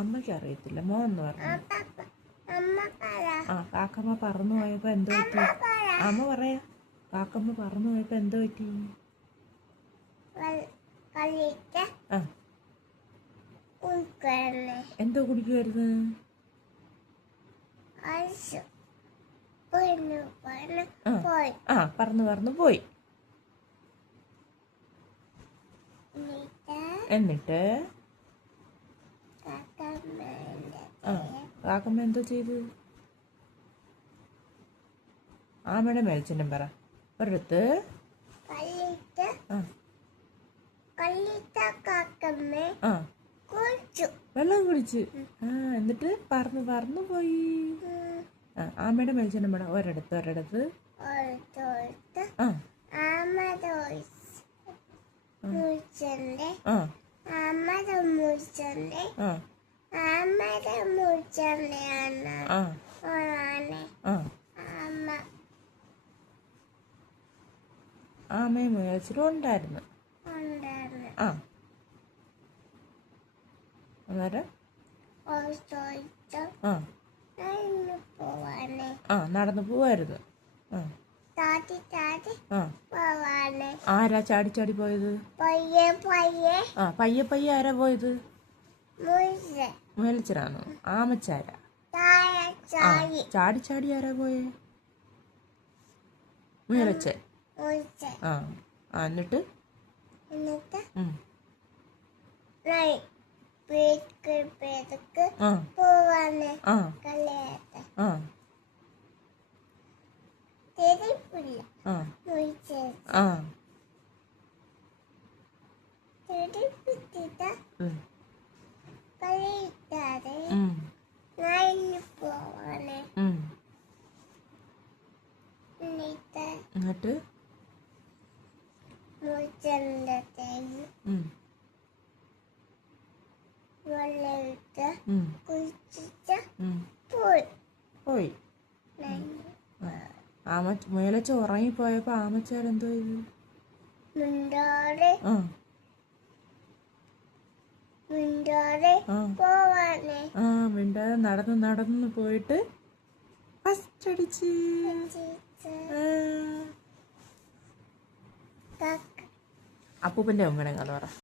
അമ്മയ്ക്ക് അറിയത്തില്ല. മോൻ എന്ന് പറഞ്ഞു. ആ കാക്കമ്മ പറന്നു പോയപ്പോ എന്തോ പറ്റി? അമ്മ പറയാ, കാക്കമ്മ പറന്നു പോയപ്പോ എന്തോ പറ്റി? എന്തോ കുടിക്കുവായിരുന്നു? പറന്നു പോയി. എന്നിട്ട് കാക്കമ്മ എന്തോ ചെയ്തു? ആമയുടെ മേൽച്ചിഹ്നം പറ. ഒരിടത്ത് വെള്ളം കുടിച്ചു. എന്നിട്ട് പറന്നു പോയി. ആമയുടെ മേൽച്ചിഹ്നം പറ. ഒരിടത്ത് ആമയും മുയൽച്ചിലും ഉണ്ടായിരുന്നു. അന്നേരം നടന്നു പോവായിരുന്നു. ആരാ ചാടി പോയത്? പയ്യെ ആരാ പോയത്? മുയൽച്ചിലാണോ? ആമച്ചാരാ? ചാടി ആരാ പോയേ? മുയലച്ചൻ. എന്നിട്ട് എന്നിട്ട് പോയി. മുയലച്ച ഉറങ്ങിപ്പോയപ്പോ ആമച്ചാരെന്തോ ചെയ്തു? മിണ്ടാതെ നടന്നു പോയിട്ട് ഫസ്റ്റ് അടിച്ച്. അപ്പൂപ്പന്റെ അമ്മയുടെ കഥ പറ.